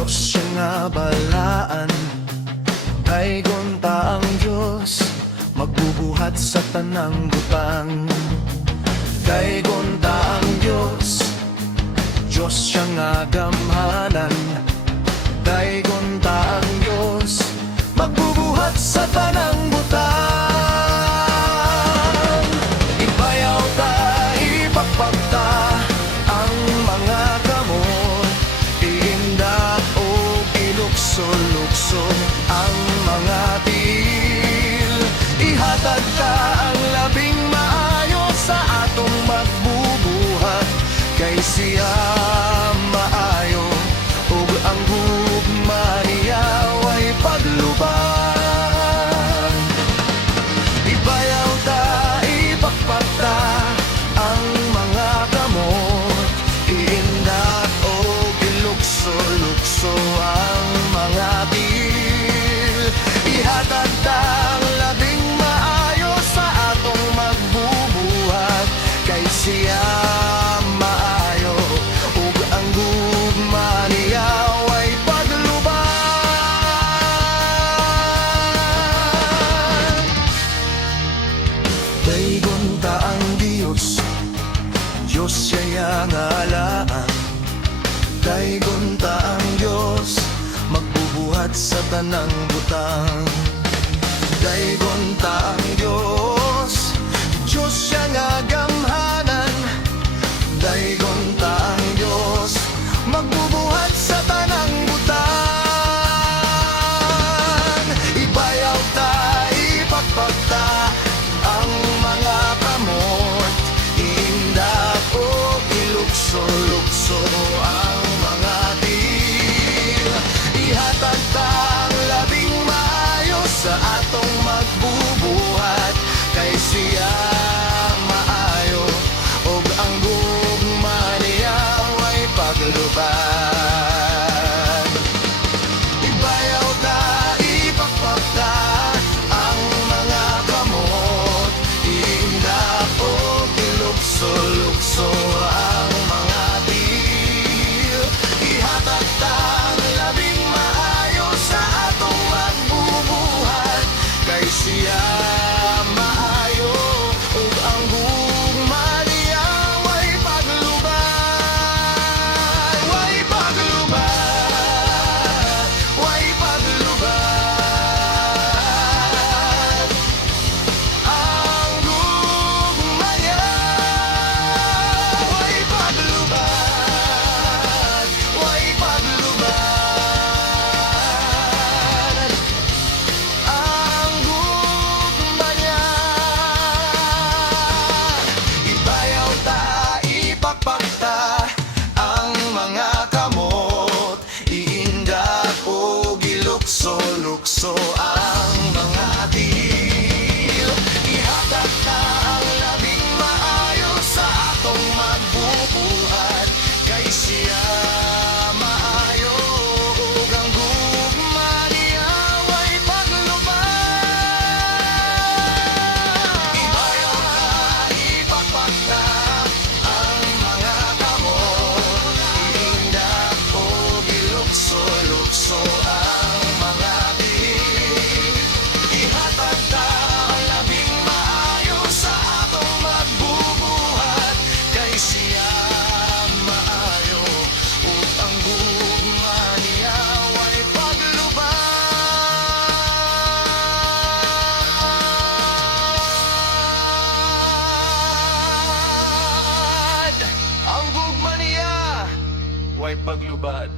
Diyos siya nga balaan, kay gunta ang Diyos, magbubuhat sa tanang butang. Kay gunta ang Diyos, Diyos siya nga gamhanan, kay gunta ang Diyos, magbubuhat sa tanang butang. Ibayaw ta, ipagpagta ang mga kamot, iindak o ilukso-lukso ang mga til. Ihatag ta ang labing maayo sa atong magbubuhat, kay siya maayo ug ang gugma niya way paglubang. Ibayaw ta, ipagpagta ang mga kamot, iindak o ilukso-lukso ang mga til. Ihatag ta ang labing maayo sa atong magbubuhat, kay siya maayo ug ang gugma niya way paglubang. Kay gunta ang Diyos, Diyos siya nga alaan, kay gunta ang Diyos, magbubuhat sa tanang butang. Kay gunta ang Diyos, Diyos siya nga gamhanan, kay gunta ang Diyos, magbubuhat sa tanang butang. Ibayaw ta, ipagpagta ang mga kamot, iindak o ilukso-lukso ang mga til. Ihatag ta ang labing maayo sa atong magbubuhat, kay siya maayo ug ang gugma niya way paglubang. Ibayaw ta, ipagpagta ang mga kamot, iindak o ilukso-lukso ang mga til. Ihatag ta ang labing maayo sa atong magbubuhat, kay siya maayo ug ang gugma niya way paglubang. Way paglubang, way paglubang ang gugma niya. Way paglubang, way paglubang ang gugma niya. Ibayaw ta, ipagpagta ang mga kamot, iindak o gilukso-lukso ang mga til. Ihatag ta ang labing maayo sa atong magbubuhat, kay siya maayo ug ang gugma niya way paglubang. Ibayaw ta, ipagpagta ang mga kamot, iindak o ilukso-lukso ang mga til. Ihatag ta ang labing maayo sa atong magbubuhat, kay siya maayo ug ang gugma niya way paglubad. Ang gugma niya way paglubad.